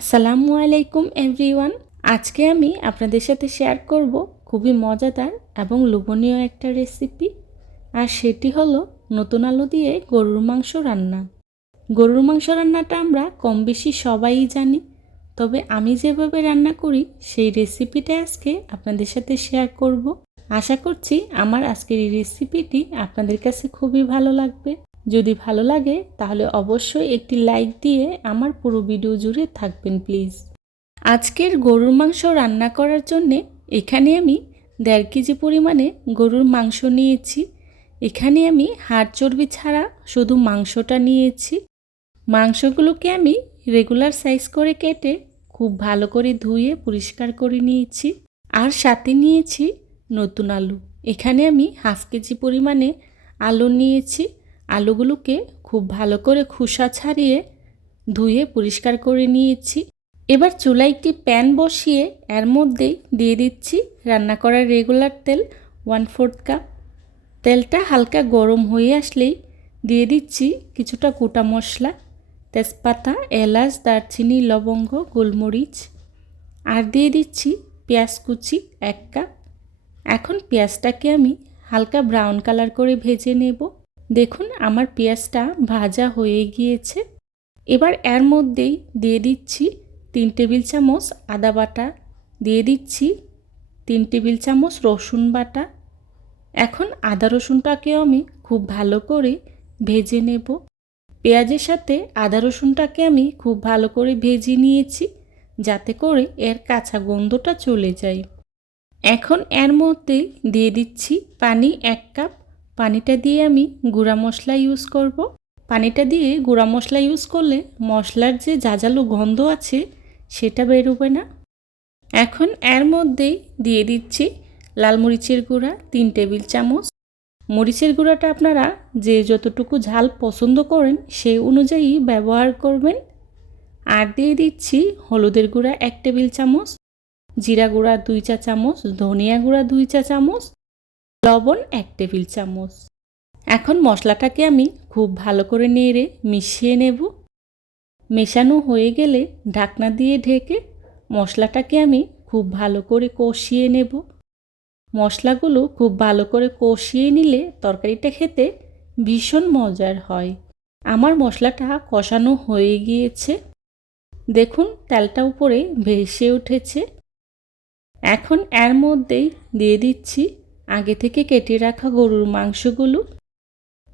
আসসালামু আলাইকুম এভরিওয়ান আজকে আমি আপনাদের সাথে শেয়ার করব খুবই মজাদার এবং লোভনীয় একটা রেসিপি আর সেটি হলো নতুন আলু দিয়ে গরুর মাংস রান্না। গরুর মাংস রান্নাটা আমরা কম বেশি সবাই জানি, তবে আমি যেভাবে রান্না করি, সেই রেসিপিটা আজকে আপনাদের সাথে শেয়ার করব। আশা করছি আমার আজকের এই রেসিপিটি আপনাদের কাছে খুবই ভালো লাগবে। যদি ভালো লাগে, তাহলে অবশ্যই একটি লাইক দিয়ে আমার পুরো ভিডিও জুড়ে থাকবেন, প্লিজ। আজকের গরুর মাংস রান্না করার জন্যে এখানে আমি দেড় কেজি পরিমাণে গরুর মাংস নিয়েছি। এখানে আমি হাড় চর্বি ছাড়া শুধু মাংসটা নিয়েছি। মাংসগুলোকে আমি রেগুলার সাইজ করে কেটে খুব ভালো করে ধুয়ে পরিষ্কার করে নিয়েছি। আর সাথে নিয়েছি নতুন আলু। এখানে আমি হাফ কেজি পরিমাণে আলু নিয়েছি। আলুগুলোকে খুব ভালো করে খোসা ছাড়িয়ে ধুয়ে পরিষ্কার করে নিয়েছি। এবার চুলায় একটি প্যান বসিয়ে এর মধ্যেই দিয়ে দিচ্ছি রান্না করার রেগুলার তেল ওয়ান ফোর্থ কাপ তেলটা হালকা গরম হয়ে আসলেই দিয়ে দিচ্ছি কিছুটা গোটা মশলা, তেজপাতা, এলাচ, দারচিনি, লবঙ্গ, গোলমরিচ। আর দিয়ে দিচ্ছি পেঁয়াজ কুচি, এক কাপ এখন পেঁয়াজটাকে আমি হালকা ব্রাউন কালার করে ভেজে নেব। দেখুন, আমার পেঁয়াজটা ভাজা হয়ে গিয়েছে। এবার এর মধ্যেই দিয়ে দিচ্ছি তিন টেবিল চামচ আদা বাটা, দিয়ে দিচ্ছি তিন টেবিল চামচ রসুন বাটা। এখন আদা রসুনটাকেও আমি খুব ভালো করে ভেজে নেব। পেঁয়াজের সাথে আদা রসুনটাকে আমি খুব ভালো করে ভেজে নিয়েছি, যাতে করে এর কাঁচা গন্ধটা চলে যায়। এখন এর মধ্যে দিয়ে দিচ্ছি পানি এক কাপ পানিটা দিয়ে আমি গুঁড়া মশলা ইউজ করব। পানিটা দিয়ে গুঁড়া মশলা ইউজ করলে মশলার যে জাজালো গন্ধ আছে, সেটা বেরোবে না। এখন এর মধ্যেই দিয়ে দিচ্ছি লাল মরিচের গুঁড়া, তিন টেবিল চামচ। মরিচের গুঁড়াটা আপনারা যে যতটুকু ঝাল পছন্দ করেন, সেই অনুযায়ী ব্যবহার করবেন। আর দিয়ে দিচ্ছি হলুদের গুঁড়া এক টেবিল চামচ, জিরা গুঁড়া দুই চা চামচ, ধনিয়া গুঁড়া দুই চা চামচ লবণ এক টেবিল চামচ। এখন মশলাটাকে আমি খুব ভালো করে নেড়ে মিশিয়ে নেব। মেশানো হয়ে গেলে ঢাকনা দিয়ে ঢেকে মশলাটাকে আমি খুব ভালো করে কষিয়ে নেব। মশলাগুলো খুব ভালো করে কষিয়ে নিলে তরকারিটা খেতে ভীষণ মজার হয়। আমার মশলাটা কষানো হয়ে গিয়েছে। দেখুন, তেলটা উপরে ভেসে উঠেছে। এখন এর মধ্যেই দিয়ে দিচ্ছি আগে থেকে কেটে রাখা গরুর মাংসগুলো।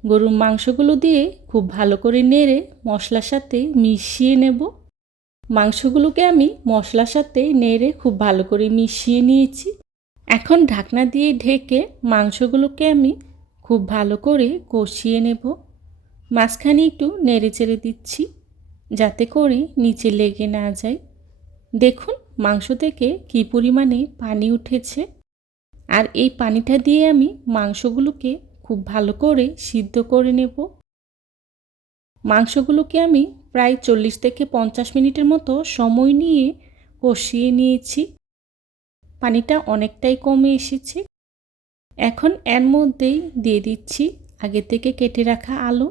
গরুর মাংসগুলো দিয়ে খুব ভালো করে নেড়ে মশলার সাথে মিশিয়ে নেব। মাংসগুলোকে আমি মশলার সাথে নেড়ে খুব ভালো করে মিশিয়ে নিয়েছি। এখন ঢাকনা দিয়ে ঢেকে মাংসগুলোকে আমি খুব ভালো করে কষিয়ে নেব। মাঝখানে একটু নেড়ে চেড়ে দিচ্ছি যাতে করে নিচে লেগে না যায়। দেখুন মাংস থেকে কী পরিমাণে পানি উঠেছে। আর এই পানিটা দিয়ে আমি মাংসগুলোকে খুব ভালো করে সিদ্ধ করে নেব। মাংসগুলোকে আমি প্রায় চল্লিশ থেকে পঞ্চাশ মিনিটের মতো সময় নিয়ে কষিয়ে নিয়েছি। পানিটা অনেকটাই কমে এসেছে। এখন এর মধ্যেই দিয়ে দিচ্ছি আগে থেকে কেটে রাখা আলু।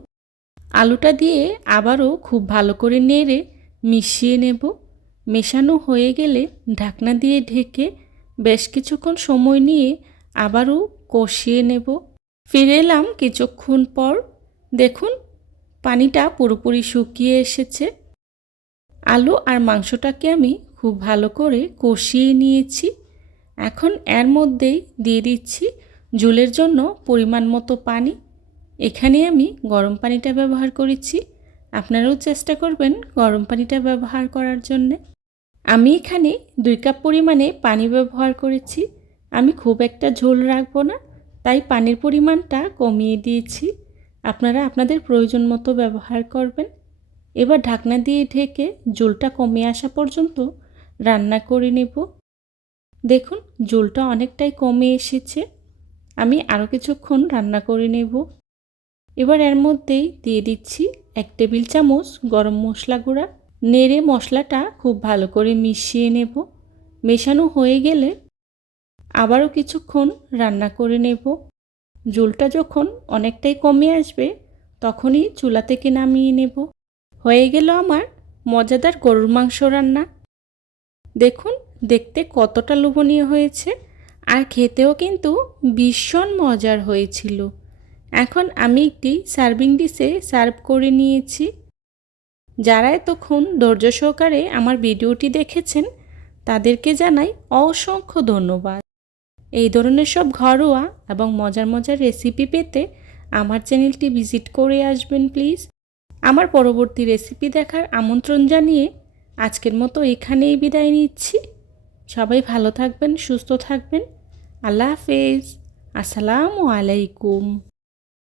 আলুটা দিয়ে আবারও খুব ভালো করে নেড়ে মিশিয়ে নেব। মেশানো হয়ে গেলে ঢাকনা দিয়ে ঢেকে বেশ কিছুক্ষণ সময় নিয়ে আবারও কষিয়ে নেব। ফিরে এলাম কিছুক্ষণ পর। দেখুন, পানিটা পুরোপুরি শুকিয়ে এসেছে। আলু আর মাংসটাকে আমি খুব ভালো করে কষিয়ে নিয়েছি। এখন এর মধ্যেই দিয়ে দিচ্ছি ঝুলের জন্য পরিমাণ মতো পানি। এখানে আমি গরম পানিটা ব্যবহার করেছি। আপনারাও চেষ্টা করবেন গরম পানিটা ব্যবহার করার জন্যে। আমি এখানে দুই কাপ পরিমাণে পানি ব্যবহার করেছি। আমি খুব একটা ঝোল রাখব না, তাই পানির পরিমাণটা কমিয়ে দিয়েছি। আপনারা আপনাদের প্রয়োজন মতো ব্যবহার করবেন। এবার ঢাকনা দিয়ে ঢেকে ঝোলটা কমে আসা পর্যন্ত রান্না করে নেব। দেখুন, ঝোলটা অনেকটাই কমে এসেছে। আমি আরও কিছুক্ষণ রান্না করে নেব। এবার এর মধ্যেই দিয়ে দিচ্ছি এক টেবিল চামচ গরম মশলা গুঁড়া। নেড়ে মশলাটা খুব ভালো করে মিশিয়ে নেব। মেশানো হয়ে গেলে আবারও কিছুক্ষণ রান্না করে নেব। ঝোলটা যখন অনেকটাই কমে আসবে, তখনই চুলা থেকে নামিয়ে নেব। হয়ে গেল আমার মজাদার গরুর মাংস রান্না। দেখুন, দেখতে কতটা লোভনীয় হয়েছে আর খেতেও কিন্তু ভীষণ মজার হয়েছিল। এখন আমি একটি সার্ভিং ডিশে সার্ভ করে নিয়েছি। যারা এতক্ষণ ধৈর্য সহকারে আমার ভিডিওটি দেখেছেন, তাদেরকে জানাই অসংখ্য ধন্যবাদ। এই ধরনের সব ঘরোয়া এবং মজার মজার রেসিপি পেতে আমার চ্যানেলটি ভিজিট করে আসবেন প্লিজ। আমার পরবর্তী রেসিপি দেখার আমন্ত্রণ জানিয়ে আজকের মতো এখানেই বিদায় নিচ্ছি। সবাই ভালো থাকবেন, সুস্থ থাকবেন। আল্লাহ হাফেজ। আসসালামু আলাইকুম।